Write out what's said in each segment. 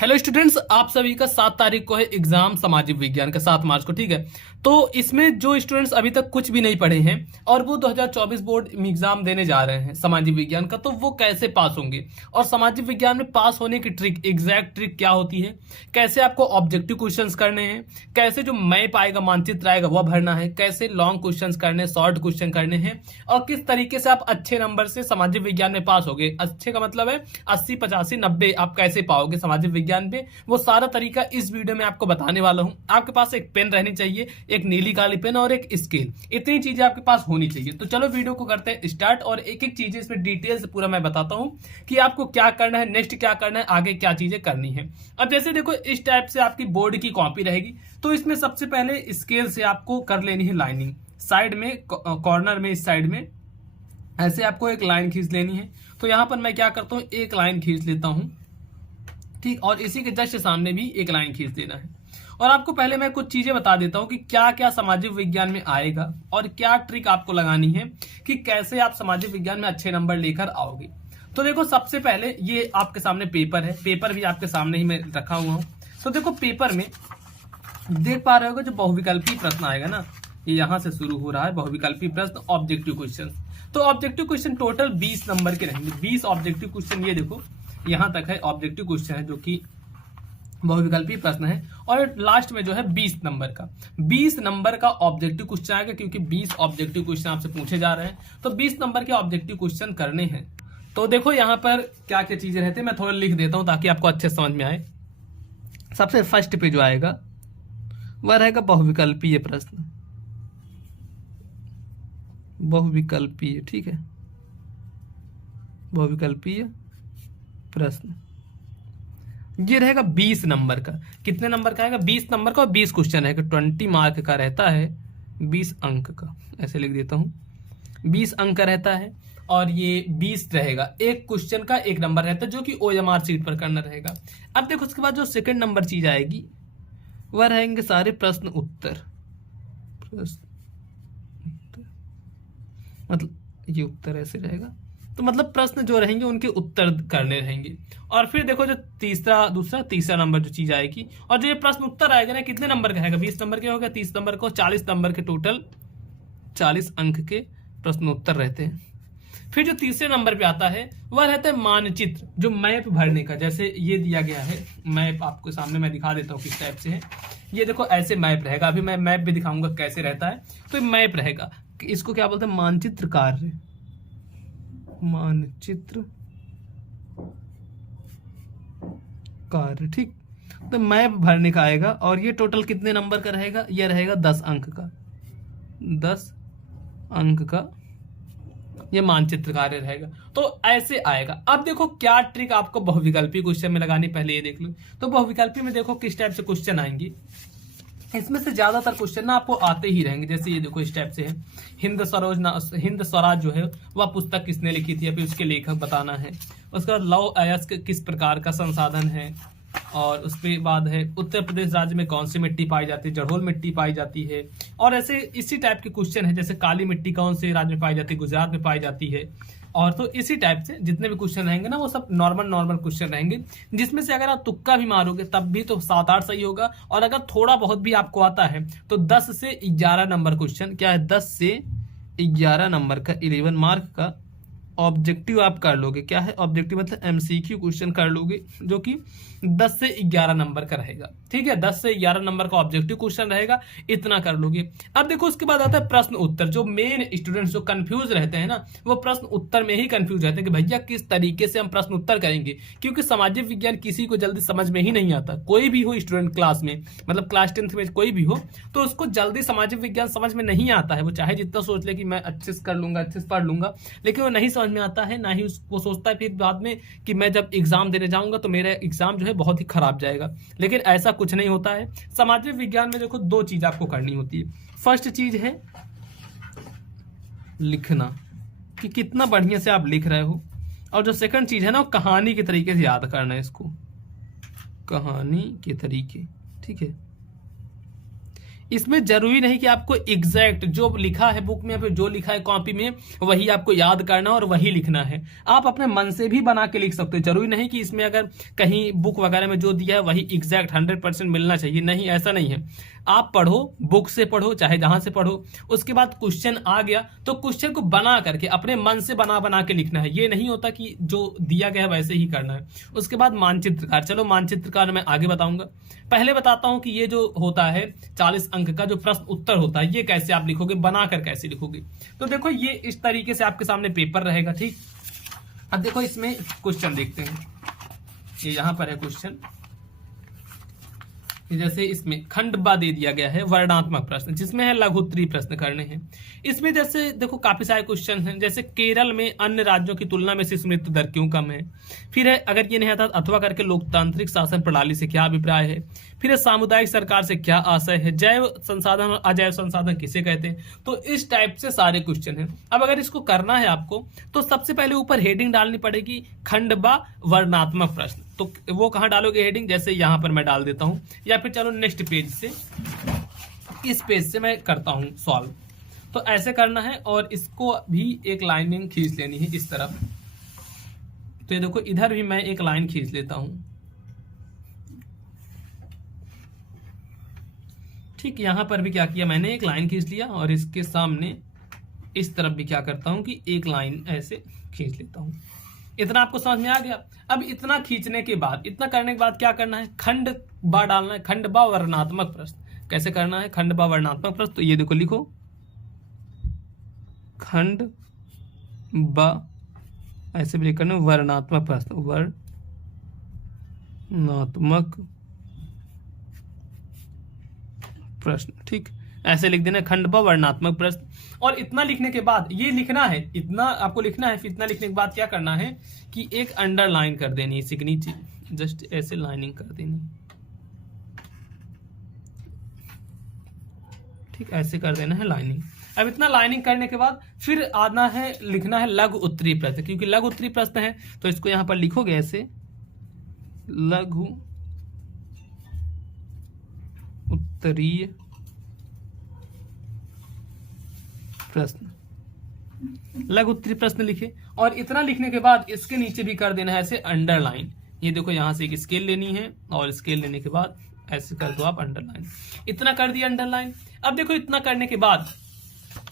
Hello students, आप सभी का 7 तारीख को है एग्जाम सामाजिक विज्ञान का, 7 मार्च को। ठीक है, तो इसमें जो स्टूडेंट्स अभी तक कुछ भी नहीं पढ़े हैं और वो 2024 बोर्ड एग्जाम देने जा रहे हैं सामाजिक विज्ञान का, तो वो कैसे पास होंगे और सामाजिक विज्ञान में पास होने की ट्रिक, एग्जैक्ट ट्रिक क्या होती है, कैसे आपको ऑब्जेक्टिव क्वेश्चंस करने हैं, कैसे जो मैप आएगा, मानचित्र आएगा, वह भरना है, कैसे लॉन्ग क्वेश्चंस करने, शॉर्ट क्वेश्चन करने हैं और किस तरीके से आप अच्छे नंबर से सामाजिक विज्ञान में पास होगे। अच्छे का मतलब है 80, 85, 90 आप कैसे पाओगे सामाजिक विज्ञान पे, वो सारा तरीका इस वीडियो में आपको बताने वाला हूं। आपके पास एक पेन रहनी चाहिए, एक नीली काली पेन और एक स्केल, इतनी चीजें आपके पास होनी चाहिए। तो चलो वीडियो को करते हैं स्टार्ट और एक एक चीजें इसमें डिटेल से पूरा मैं बताता हूं कि आपको क्या करना है, नेक्स्ट क्या करना है, आगे क्या चीजें करनी है। अब जैसे देखो, इस टाइप से आपकी बोर्ड की कॉपी रहेगी, तो इसमें सबसे पहले स्केल से आपको कर लेनी है लाइनिंग, साइड में कॉर्नर में, इस साइड में ऐसे आपको एक लाइन खींच लेनी है। तो यहां पर मैं क्या करता हूं, एक लाइन खींच लेता हूं, ठीक, और इसी के जस्ट सामने भी एक लाइन खींच देना है। और आपको पहले मैं कुछ चीजें बता देता हूं कि क्या क्या सामाजिक विज्ञान में आएगा और क्या ट्रिक आपको लगानी है कि कैसे आप सामाजिक विज्ञान में अच्छे नंबर लेकर आओगे। तो देखो, सबसे पहले ये आपके सामने पेपर है, पेपर भी आपके सामने ही मैं रखा हुआ हूं। तो देखो, पेपर में देख पा रहे हो जो बहुविकल्पी प्रश्न आएगा ना, ये यहां से शुरू हो रहा है, बहुविकल्पी प्रश्न, ऑब्जेक्टिव क्वेश्चन। तो ऑब्जेक्टिव क्वेश्चन टोटल 20 नंबर के रहेंगे, 20 ऑब्जेक्टिव क्वेश्चन। ये देखो, यहां तक है ऑब्जेक्टिव क्वेश्चन है जो कि बहुविकल्पी प्रश्न है, और लास्ट में जो है 20 नंबर का ऑब्जेक्टिव क्वेश्चन आएगा, क्योंकि 20 ऑब्जेक्टिव क्वेश्चन आपसे पूछे जा रहे हैं, तो 20 नंबर के ऑब्जेक्टिव क्वेश्चन करने हैं। तो देखो यहाँ पर क्या क्या चीजें रहती है, मैं थोड़ा लिख देता हूं ताकि आपको अच्छे समझ में आए। सबसे फर्स्ट पे जो आएगा वह रहेगा बहुविकल्पीय प्रश्न, बहुविकल्पीय, ठीक है, बहुविकल्पीय प्रश्न। ये रहेगा 20 नंबर का। कितने नंबर का आएगा? 20 नंबर का, और 20 क्वेश्चन है, 20 मार्क का रहता है, 20 अंक का, ऐसे लिख देता हूं, 20 अंक का रहता है। और ये 20 रहेगा, एक क्वेश्चन का 1 नंबर रहता है, जो कि OMR सीट पर करना रहेगा। अब देखो, उसके बाद जो सेकंड नंबर चीज आएगी वह रहेंगे सारे प्रश्न उत्तर, मतलब ये उत्तर ऐसे रहेगा, तो मतलब प्रश्न जो रहेंगे उनके उत्तर करने रहेंगे। और फिर देखो, जो तीसरा नंबर जो चीज आएगी, और जो ये प्रश्न उत्तर आएगा ना, कितने नंबर का आएगा? 20 नंबर के हो गया, 30 नंबर को 40 नंबर के, टोटल 40 अंक के प्रश्न उत्तर रहते हैं। फिर जो तीसरे नंबर पे आता है वह रहता है मानचित्र, जो मैप भरने का। जैसे ये दिया गया है मैप, आपके सामने मैं दिखा देता हूँ किस टाइप से है। ये देखो, ऐसे मैप रहेगा, अभी मैं मैप भी दिखाऊंगा कैसे रहता है। तो मैप रहेगा, इसको क्या बोलते हैं? मानचित्र कार्य, मानचित्र कार्य, ठीक। तो मैप भरने का आएगा, और ये टोटल कितने नंबर का रहेगा? ये रहेगा 10 अंक का, 10 अंक का ये मानचित्र कार्य रहेगा। तो ऐसे आएगा। अब देखो क्या ट्रिक आपको बहुविकल्पी क्वेश्चन में लगानी, पहले ये देख लो। तो बहुविकल्पी में देखो किस टाइप से क्वेश्चन आएंगे, इसमें से ज्यादातर क्वेश्चन ना आपको आते ही रहेंगे। जैसे ये देखो, इस टाइप से है, हिंद स्वराज जो है वह पुस्तक किसने लिखी थी, अभी उसके लेखक बताना है। उसका लौह अयस्क किस प्रकार का संसाधन है, और उसके बाद है उत्तर प्रदेश राज्य में कौन सी मिट्टी पाई जाती है, जड़ोल मिट्टी पाई जाती है। और ऐसे इसी टाइप के क्वेश्चन है, जैसे काली मिट्टी कौन से राज्य में पाई जाती है, गुजरात में पाई जाती है। और तो इसी टाइप से जितने भी क्वेश्चन रहेंगे ना, वो सब नॉर्मल क्वेश्चन रहेंगे, जिसमें से अगर आप तुक्का भी मारोगे तब भी तो 7-8 सही होगा। और अगर थोड़ा बहुत भी आपको आता है तो 10 से 11 नंबर क्वेश्चन, क्या है, 10 से 11 नंबर का, 11 मार्क का ऑब्जेक्टिव आप कर लोगे। क्या है ऑब्जेक्टिव? मतलब MCQ क्वेश्चन कर लोगे, जो कि 10 से 11 नंबर का रहेगा, ठीक है। 10 से 11 नंबर का ऑब्जेक्टिव क्वेश्चन रहेगा, इतना कर लोगे। अब देखो, उसके बाद आता है प्रश्न उत्तर। जो मेन स्टूडेंट्स जो कंफ्यूज रहते हैं ना, वो प्रश्न उत्तर में ही कंफ्यूज रहते हैं कि भैया किस तरीके से हम प्रश्न उत्तर करेंगे, क्योंकि सामाजिक विज्ञान किसी को जल्दी समझ में ही नहीं आता। कोई भी हो स्टूडेंट क्लास में, मतलब क्लास 10th में कोई भी हो, तो उसको जल्दी सामाजिक विज्ञान समझ में नहीं आता है। वो चाहे जितना सोच ले कि मैं अच्छे से कर लूंगा, अच्छे से पढ़ लूंगा, लेकिन वो नहीं समझ में आता है। ना ही वो सोचता है फिर बाद में कि मैं जब एग्जाम देने जाऊंगा तो मेरा एग्जाम जो है बहुत ही खराब जाएगा। लेकिन ऐसा कुछ नहीं होता है। सामाजिक विज्ञान में देखो, 2 चीज आपको करनी होती है। फर्स्ट चीज है लिखना, कि कितना बढ़िया से आप लिख रहे हो। और जो सेकंड चीज है ना, वो कहानी के तरीके से याद करना है इसको, कहानी के तरीके, ठीक है। इसमें जरूरी नहीं कि आपको एग्जैक्ट जो लिखा है बुक में या फिर जो लिखा है कॉपी में वही आपको याद करना और वही लिखना है। आप अपने मन से भी बना के लिख सकते हो। जरूरी नहीं कि इसमें अगर कहीं बुक वगैरह में जो दिया है वही एग्जैक्ट 100% मिलना चाहिए, नहीं, ऐसा नहीं है। आप पढ़ो, बुक से पढ़ो, चाहे जहां से पढ़ो, उसके बाद क्वेश्चन आ गया तो क्वेश्चन को बना करके अपने मन से बना बना के लिखना है। ये नहीं होता कि जो दिया गया है वैसे ही करना है। उसके बाद मानचित्रकार, चलो मानचित्रकार मैं आगे बताऊंगा। पहले बताता हूं कि ये जो होता है 40 अंक का जो प्रश्न उत्तर होता है ये कैसे आप लिखोगे, बनाकर कैसे लिखोगे। तो देखो ये इस तरीके से आपके सामने पेपर रहेगा, ठीक। अब देखो इसमें क्वेश्चन देखते हैं। ये यहां पर है क्वेश्चन, जैसे इसमें खंड बा दे दिया गया है वर्णात्मक प्रश्न, जिसमें है लघु उत्तरीय प्रश्न करने हैं। इसमें जैसे देखो काफी सारे क्वेश्चन हैं, जैसे केरल में अन्य राज्यों की तुलना में शिशु मृत्यु दर क्यों कम है। फिर है अगर ये नहीं आता अथवा करके लोकतांत्रिक शासन प्रणाली से क्या अभिप्राय है। फिर है सामुदायिक सरकार से क्या आशय है। जैव संसाधन और अजैव संसाधन किसे कहते हैं। तो इस टाइप से सारे क्वेश्चन हैं। अब अगर इसको करना है आपको तो सबसे पहले ऊपर हेडिंग डालनी पड़ेगी, खंड बा वर्णात्मक प्रश्न। तो वो कहां डालोगे हेडिंग, जैसे यहां पर मैं डाल देता हूं, या फिर चलो नेक्स्ट पेज से, इस पेज से मैं करता हूं सॉल्व। तो ऐसे करना है और इसको भी एक लाइनिंग खींच लेनी है इस तरफ। तो ये देखो इधर भी मैं एक लाइन खींच लेता हूं, ठीक। यहां पर भी क्या किया मैंने, एक लाइन खींच लिया और इसके सामने इस तरफ भी क्या करता हूं कि एक लाइन ऐसे खींच लेता हूं। इतना आपको समझ में आ गया। अब इतना खींचने के बाद, इतना करने के बाद क्या करना है, खंड बा डालना है, खंड बा वर्णात्मक प्रश्न। कैसे करना है खंड बा वर्णात्मक प्रश्न, तो ये देखो लिखो खंड बा, ऐसे भी लिखना वर्णात्मक प्रश्न, वर्णात्मक प्रश्न, ठीक। ऐसे लिख देना खंड बा वर्णात्मक प्रश्न। और इतना लिखने के बाद ये लिखना है, इतना आपको लिखना है। फिर इतना लिखने के बाद क्या करना है कि एक अंडरलाइन कर देनी है, इसी के नीचे जस्ट ऐसे लाइनिंग कर देनी, ठीक। ऐसे कर देना है लाइनिंग। अब इतना लाइनिंग करने के बाद फिर आना है, लिखना है लघु उत्तरीय प्रश्न, क्योंकि लघु उत्तरीय प्रश्न है तो इसको यहां पर लिखोगे ऐसे, लघु उत्तरीय प्रश्न, लघु उत्तरीय प्रश्न लिखे। और इतना लिखने के बाद इसके नीचे भी कर देना है ऐसे अंडरलाइन। ये देखो यहां से एक स्केल लेनी है और स्केल लेने के बाद ऐसे कर दो आप अंडरलाइन। इतना कर दिया अंडरलाइन। अब देखो इतना करने के बाद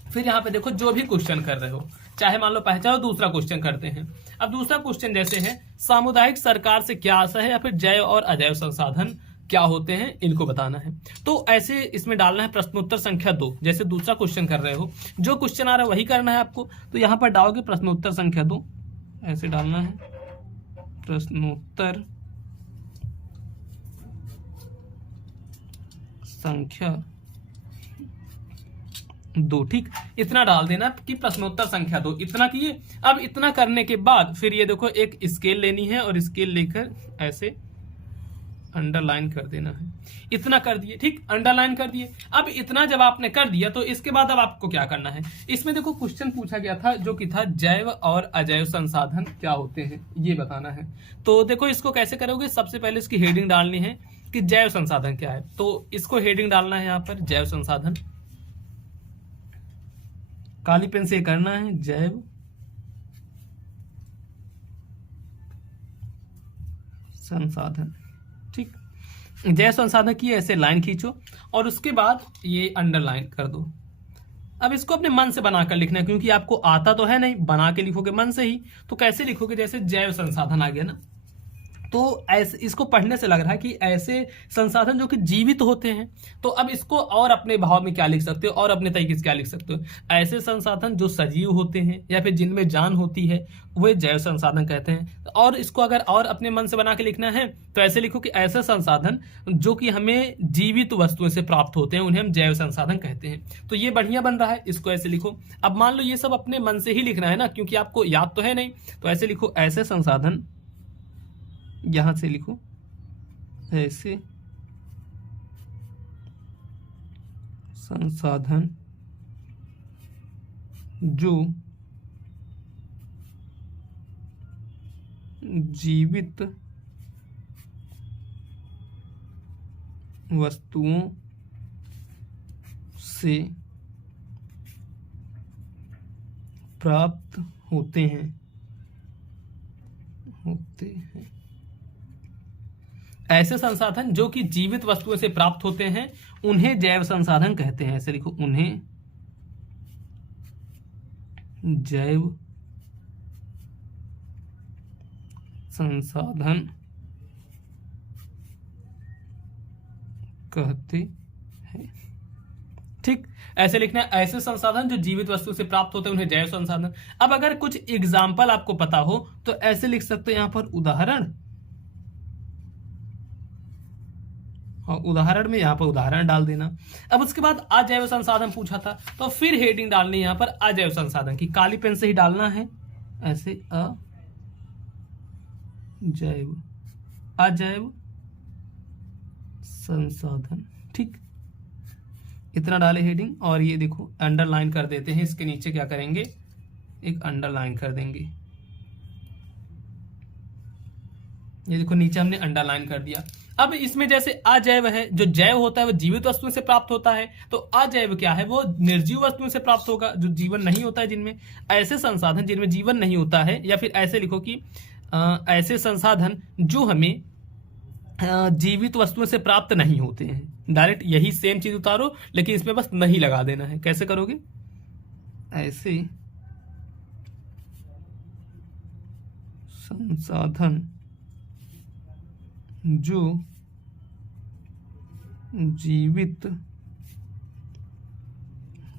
फिर यहाँ पे देखो जो भी क्वेश्चन कर रहे हो, चाहे मान लो पहचानो दूसरा क्वेश्चन करते हैं। अब दूसरा क्वेश्चन जैसे है सामुदायिक सरकार से क्या आशा है, या फिर जैव और अजैव संसाधन क्या होते हैं, इनको बताना है। तो ऐसे इसमें डालना है प्रश्नोत्तर संख्या 2, जैसे दूसरा क्वेश्चन कर रहे हो, जो क्वेश्चन आ रहा है वही करना है आपको। तो यहां पर डालोगे प्रश्नोत्तर संख्या 2, ऐसे डालना है प्रश्नोत्तर संख्या 2, ठीक। इतना डाल देना कि प्रश्नोत्तर संख्या 2, इतना किए। अब इतना करने के बाद फिर ये देखो एक स्केल लेनी है और स्केल लेकर ऐसे अंडरलाइन कर देना है। इतना कर दिए, ठीक, अंडरलाइन कर दिए। अब इतना जब आपने कर दिया तो इसके बाद अब आपको क्या करना है, इसमें देखो क्वेश्चन पूछा गया था जो कि था जैव और अजैव संसाधन क्या होते हैं, ये बताना है। तो देखो इसको कैसे करोगे, सबसे पहले इसकी हेडिंग डालनी है कि जैव संसाधन क्या है। तो इसको हेडिंग डालना है यहाँ पर जैव संसाधन, काली पेन से करना है जैव संसाधन, ठीक। जैव संसाधन की ऐसे लाइन खींचो और उसके बाद ये अंडरलाइन कर दो। अब इसको अपने मन से बनाकर लिखना है, क्योंकि आपको आता तो है नहीं, बना के लिखोगे मन से ही। तो कैसे लिखोगे, जैसे जैव संसाधन आ गया ना, तो ऐसे इसको पढ़ने से लग रहा है कि ऐसे संसाधन जो कि जीवित होते हैं। तो अब इसको और अपने भाव में क्या लिख सकते हो, और अपने तरीके से क्या लिख सकते हो, ऐसे संसाधन जो सजीव होते हैं या फिर जिनमें जान होती है वे जैव संसाधन कहते हैं। और इसको अगर और अपने मन से बना के लिखना है तो ऐसे लिखो कि ऐसे संसाधन जो कि हमें जीवित वस्तुओं से प्राप्त होते हैं उन्हें हम जैव संसाधन कहते हैं। तो ये बढ़िया बन रहा है, इसको ऐसे लिखो। अब मान लो ये सब अपने मन से ही लिखना है ना, क्योंकि आपको याद तो है नहीं। तो ऐसे लिखो ऐसे संसाधन, यहां से लिखो ऐसे संसाधन जो जीवित वस्तुओं से प्राप्त होते हैं ऐसे संसाधन जो कि जीवित वस्तुओं से प्राप्त होते हैं उन्हें जैव संसाधन कहते हैं। ऐसे लिखो, उन्हें जैव संसाधन कहते हैं। ठीक, ऐसे लिखना है, ऐसे संसाधन जो जीवित वस्तु से प्राप्त होते हैं उन्हें जैव संसाधन। अब अगर कुछ एग्जाम्पल आपको पता हो तो ऐसे लिख सकते हैं यहां पर उदाहरण, और उदाहरण में यहां पर उदाहरण डाल देना। अब उसके बाद अजैव संसाधन पूछा था तो फिर हेडिंग डालनी यहां पर अजैव संसाधन की, काली पेन से ही डालना है ऐसे, अजैव संसाधन। ठीक, इतना डाले हेडिंग, और ये देखो अंडरलाइन कर देते हैं, इसके नीचे क्या करेंगे, एक अंडरलाइन कर देंगे। ये देखो नीचे हमने अंडरलाइन कर दिया। अब इसमें जैसे अजैव है, जो जैव होता है वो जीवित वस्तुओं से प्राप्त होता है, तो अजैव क्या है, वो निर्जीव वस्तुओं से प्राप्त होगा, जो जीवन नहीं होता है जिनमें। ऐसे संसाधन जिनमें जीवन नहीं होता है, या फिर ऐसे लिखो कि ऐसे संसाधन जो हमें जीवित वस्तुओं से प्राप्त नहीं होते हैं। डायरेक्ट यही सेम चीज उतारो, लेकिन इसमें बस नहीं लगा देना है। कैसे करोगे, ऐसे संसाधन जो जीवित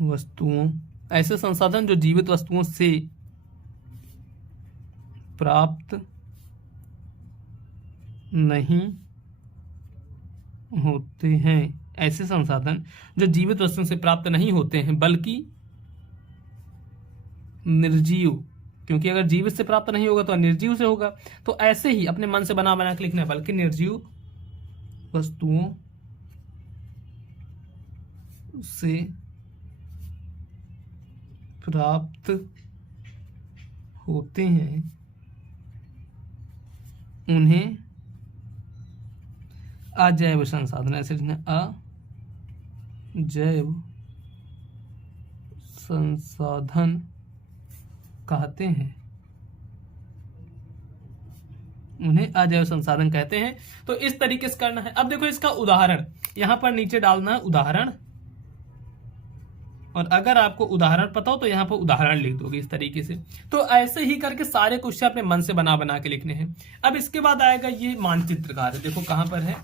वस्तुओं, ऐसे संसाधन जो जीवित वस्तुओं से प्राप्त नहीं होते हैं, ऐसे संसाधन जो जीवित वस्तुओं से प्राप्त नहीं होते हैं बल्कि निर्जीव, क्योंकि अगर जीवित से प्राप्त नहीं होगा तो निर्जीव से होगा, तो ऐसे ही अपने मन से बना बना के लिखना है, बल्कि निर्जीव वस्तुओं से प्राप्त होते हैं उन्हें अजैव संसाधन, ऐसे लिखना, अजैव संसाधन कहते हैं, उन्हें अजैव संसाधन कहते हैं। तो इस तरीके से करना है। अब देखो इसका उदाहरण यहां पर नीचे डालना है, उदाहरण, और अगर आपको उदाहरण पता हो तो यहां पर उदाहरण लिख दोगे इस तरीके से। तो ऐसे ही करके सारे क्वेश्चन अपने मन से बना बना के लिखने हैं। अब इसके बाद आएगा ये मानचित्र कार्य, देखो कहां पर है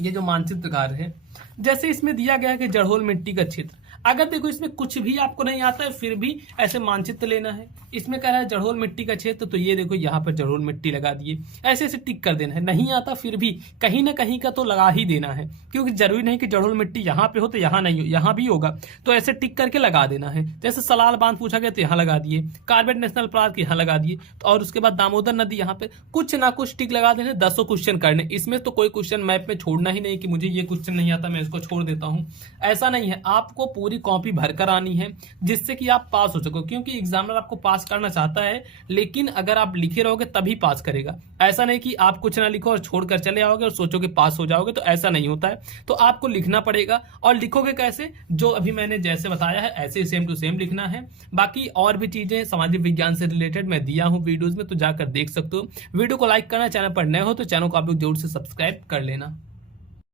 ये जो मानचित्र कार्य है। जैसे इसमें दिया गया है कि जड़होल मिट्टी का क्षेत्र, अगर देखो इसमें कुछ भी आपको नहीं आता है फिर भी ऐसे मानचित्र लेना है। इसमें कह रहा है जड़होल मिट्टी का क्षेत्र, तो ये देखो यहाँ पर जड़होल मिट्टी लगा दिए, ऐसे ऐसे टिक कर देना है। नहीं आता फिर भी कहीं ना कहीं का तो लगा ही देना है, क्योंकि जरूरी नहीं कि जड़होल मिट्टी यहाँ पे हो तो यहाँ नहीं हो, यहाँ भी होगा, तो ऐसे टिक करके लगा देना है। जैसे सलाल बांध पूछा गया तो यहाँ लगा दिए, कार्बेट नेशनल पार्क यहाँ लगा दिए, और उसके बाद दामोदर नदी यहाँ पे, कुछ ना कुछ टिक लगा देने। 10 क्वेश्चन करने, इसमें तो कोई क्वेश्चन मैप में छोड़ना ही नहीं कि मुझे ये क्वेश्चन नहीं आता मैं इसको छोड़ देता हूँ, ऐसा नहीं है। आपको पूरी कॉपी भरकर आनी है जिससे कि आप पास हो सको, क्योंकि एग्जामिनर आपको पास करना चाहता है, लेकिन अगर आप लिखे रहोगे तभी पास करेगा। ऐसा नहीं कि आप कुछ ना लिखो और छोड़कर चले आओगे और सोचो कि पास हो जाओगे, तो ऐसा नहीं होता है। तो आपको लिखना पड़ेगा, और लिखोगे कैसे, जो अभी मैंने जैसे बताया है ऐसे सेम टू सेम लिखना है। बाकी और भी चीजें सामाजिक विज्ञान से रिलेटेड मैं दिया हूं वीडियोज में, तो जाकर देख सकते हो। वीडियो को लाइक करना, चैनल पर नए हो तो चैनल को आप लोग जरूर से सब्सक्राइब कर लेना।